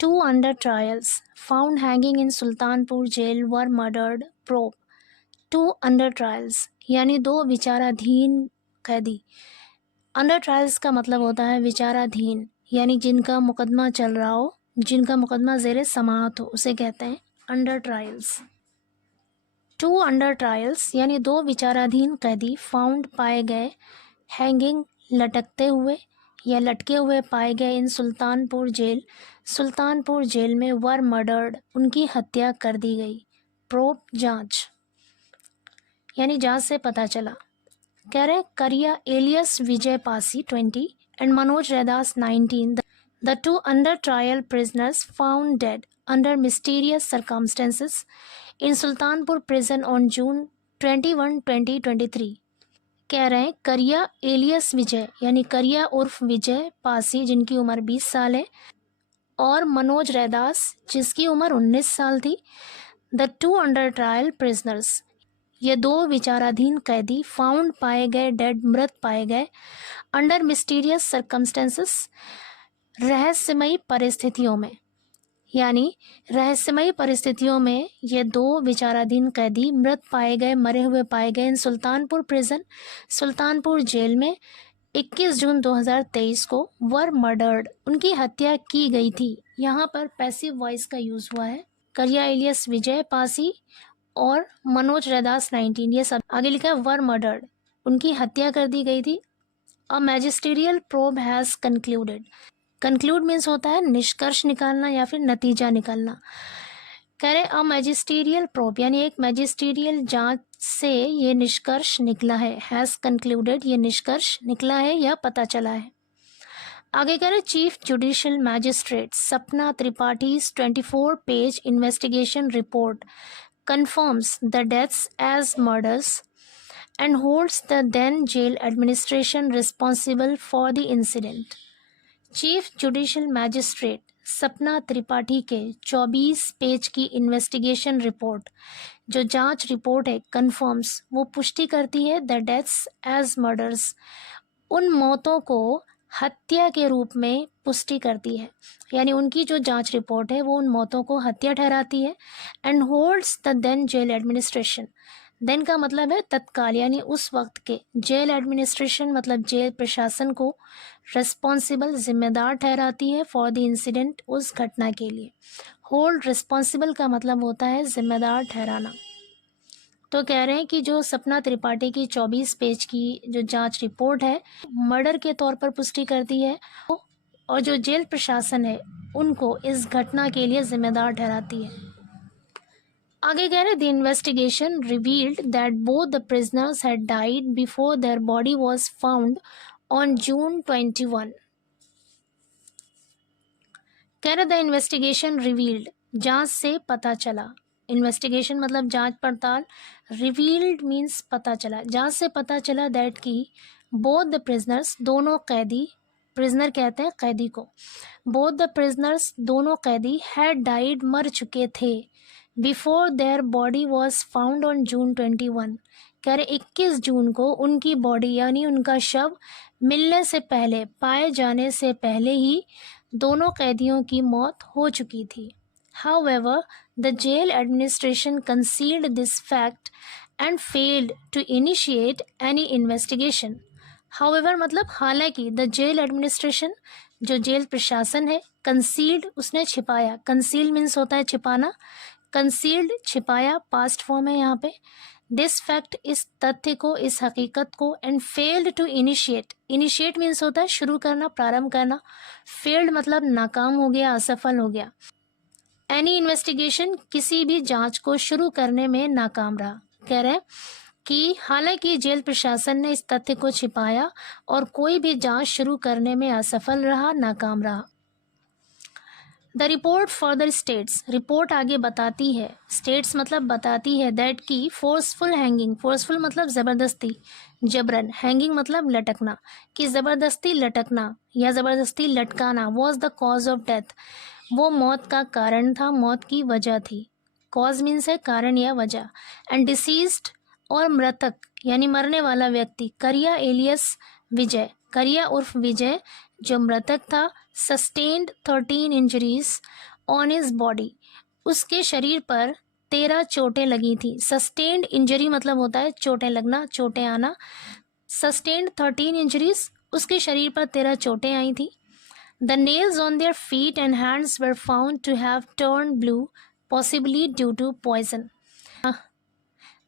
2 under trials found hanging in Sultanpur jail were murdered. Probe. 2 under trials यानी 2 विचाराधीन कैदी. Under trials का मतलब होता है विचाराधीन, यानी जिनका मुकदमा चल रहा हो, जिनका मुकदमा ज़ेरे समाअत हो, उसे कहते हैं अंडर ट्रायल्स. 2 अंडर ट्रायल्स यानी 2 विचाराधीन कैदी फाउंड पाए गए, हैंगिंग लटकते हुए या लटके हुए पाए गए इन सुल्तानपुर जेल, सुल्तानपुर जेल में वर मर्डर्ड उनकी हत्या कर दी गई. प्रोब जांच यानी जांच से पता चला. कह रहे Kariya alias Vijay Pasi 20 and Manoj Raidas 19, the 2 under trial prisoners found dead under mysterious circumstances in Sultanpur prison on June 21, 2023. कह रहे हैं करिया एलियस विजय यानी करिया उर्फ विजय पासी जिनकी उम्र 20 साल है और मनोज रैदास जिसकी उम्र 19 साल थी. द 2 अंडर ट्रायल प्रिजनर्स ये 2 विचाराधीन कैदी फाउंड पाए गए, डेड मृत पाए गए, अंडर मिस्टीरियस सर्कमस्टेंसेस रहस्यमयी परिस्थितियों में, यानी रहस्यमयी परिस्थितियों में ये 2 विचाराधीन कैदी मृत पाए गए, मरे हुए पाए गए इन सुल्तानपुर प्रिजन, सुल्तानपुर जेल में 21 जून 2023 को वर मर्डर्ड उनकी हत्या की गई थी. यहाँ पर पैसिव वॉइस का यूज़ हुआ है. करिया एलियस विजय पासी और मनोज रैदास 19 ये सब आगे लिखा है वर मर्डर्ड उनकी हत्या कर दी गई थी. A magisterial probe has concluded. Conclude means होता है निष्कर्ष निकालना या फिर नतीजा निकालना. कह रहे अ मैजिस्टेरियल प्रोब यानी एक मैजिस्टेरियल जांच से ये निष्कर्ष निकला है. हैज़ कंक्लूडेड ये निष्कर्ष निकला है या पता चला है. आगे कह रहे चीफ जुडिशियल मैजिस्ट्रेट सपना Tripathi 24 page investigation report confirms the deaths as murders and holds the then jail administration responsible for the incident. Chief judicial magistrate सपना त्रिपाठी के 24 पेज की इन्वेस्टिगेशन रिपोर्ट जो जांच रिपोर्ट है कन्फर्म्स वो पुष्टि करती है द डेथ्स एज मर्डर्स उन मौतों को हत्या के रूप में पुष्टि करती है, यानी उनकी जो जांच रिपोर्ट है वो उन मौतों को हत्या ठहराती है. And holds the then jail administration. Then का मतलब है तत्काल, यानी उस वक्त के जेल एडमिनिस्ट्रेशन मतलब जेल प्रशासन को रिस्पॉन्सिबल जिम्मेदार ठहराती है फॉर द इंसिडेंट उस घटना के लिए. होल्ड रिस्पॉन्सिबल का मतलब होता है जिम्मेदार ठहराना. तो कह रहे हैं कि जो सपना त्रिपाठी की 24 पेज की जो जांच रिपोर्ट है मर्डर के तौर पर पुष्टि करती है और जो जेल प्रशासन है उनको इस घटना के लिए जिम्मेदार ठहराती है. आगे कह रहे the investigation revealed that both the prisoners had died before their body was found on June 21. कह रहे द इन्वेस्टिगेशन रिवील्ड जांच से पता चला. इन्वेस्टिगेशन मतलब जांच पड़ताल, रिवील्ड मीन्स पता चला. जांच से पता चला दैट की बोथ द प्रिजनर्स दोनों कैदी, प्रिजनर कहते हैं कैदी को, बोथ द प्रिजनर्स दोनों कैदी हैड डाइड मर चुके थे before their body was found on June 21. कह रहे 21 जून को उनकी बॉडी यानी उनका शव मिलने से पहले, पाए जाने से पहले ही दोनों कैदियों की मौत हो चुकी थी. However, the jail administration concealed this fact and failed to initiate any investigation. However मतलब हालांकि the jail administration जो जेल प्रशासन है concealed उसने छिपाया. conceal means होता है छिपाना, concealed छिपाया past form है यहाँ पे. this fact इस तथ्य को, इस हकीकत को and failed to initiate. initiate means होता है शुरू करना, प्रारंभ करना. failed मतलब नाकाम हो गया, असफल हो गया. एनी इन्वेस्टिगेशन किसी भी जांच को शुरू करने में नाकाम रहा. कह रहे हैं कि हालांकि जेल प्रशासन ने इस तथ्य को छिपाया और कोई भी जांच शुरू करने में असफल रहा, नाकाम रहा. The report further states. Report आगे बताती है, स्टेट्स मतलब बताती है दैट की फोर्सफुल हैंगिंग, फोर्सफुल मतलब ज़बरदस्ती, जबरन, हैंगिंग मतलब लटकना, कि ज़बरदस्ती लटकना या ज़बरदस्ती लटकाना was the cause of death वो मौत का कारण था, मौत की वजह थी. कॉज मीन्स है कारण या वजह. एंड डिसीज्ड और मृतक यानी मरने वाला व्यक्ति करिया एलियस विजय, करिया उर्फ विजय जो मृतक था sustained 13 injuries on his body, उसके शरीर पर 13 चोटें लगी थी। सस्टेन्ड इंजरी मतलब होता है चोटें लगना, चोटें आना। सस्टेन्ड 13 इंजरीज, उसके शरीर पर 13 चोटें आई थी। The nails on their feet and hands were found to have turn blue, possibly due to poison.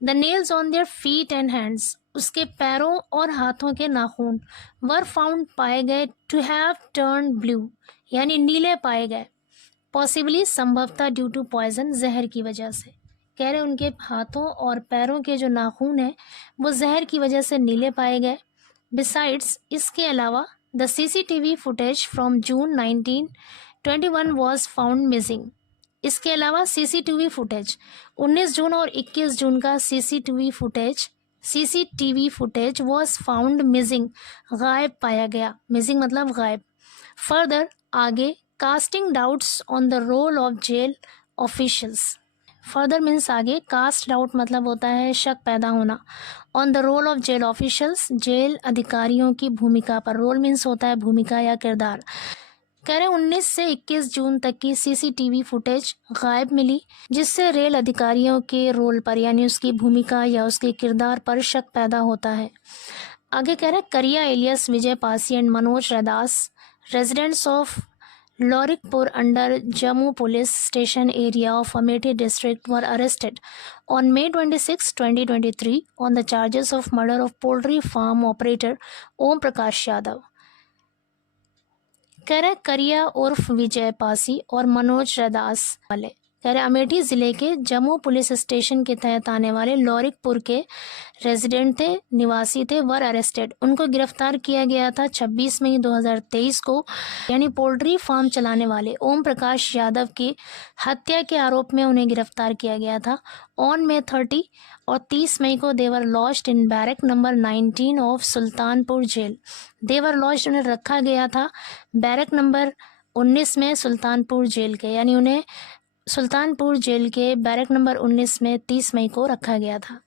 The nails on their feet and hands, उसके पैरों और हाथों के नाखून, वर फाउंड पाए गए, टू हैव टर्न ब्लू यानी नीले पाए गए, पॉसिबली संभवतः ड्यू टू पॉइजन जहर की वजह से। कह रहे उनके हाथों और पैरों के जो नाखून हैं वो जहर की वजह से नीले पाए गए। बिसाइड्स, इसके अलावा the CCTV footage from June 1921 was found missing. इसके अलावा सीसीटीवी फुटेज 19 जून और 21 जून का CCTV footage was found missing, गायब पाया गया। मिसिंग मतलब गायब। फर्दर, आगे, casting doubts on the role of jail officials. Further means आगे, कास्ट डाउट मतलब होता है शक पैदा होना। On the role of jail officials, jail अधिकारियों की भूमिका पर। रोल मीन्स होता है भूमिका या किरदार। कह रहे 19 से 21 जून तक की सीसीटीवी फुटेज गायब मिली, जिससे रेल अधिकारियों के रोल पर यानी उसकी भूमिका या उसके किरदार पर शक पैदा होता है। आगे कह रहे Kariya alias Vijay Pasi and Manoj Raidas, residents of Laurikpur under Jammu police station area of Amethi district were arrested on May 26, 2023 on the charges of murder of poultry farm operator Om Prakash Yadav. कह रहे करिया उर्फ विजय पासी और मनोज रैदास वाले, कह रहे अमेठी ज़िले के जम्मू पुलिस स्टेशन के तहत आने वाले लौरिकपुर के रेजिडेंट थे, निवासी थे, वर अरेस्टेड, उनको गिरफ्तार किया गया था 26 मई 2023 को, यानी पोल्ट्री फार्म चलाने वाले ओम प्रकाश यादव की हत्या के आरोप में उन्हें गिरफ्तार किया गया था। ऑन May 30 और 30 मई को they were lodged in barrack number 19 of Sultanpur jail. They were lodged, उन्हें रखा गया था बैरक नंबर 19 में सुल्तानपुर जेल के, यानी उन्हें सुल्तानपुर जेल के बैरक नंबर 19 में 30 मई को रखा गया था।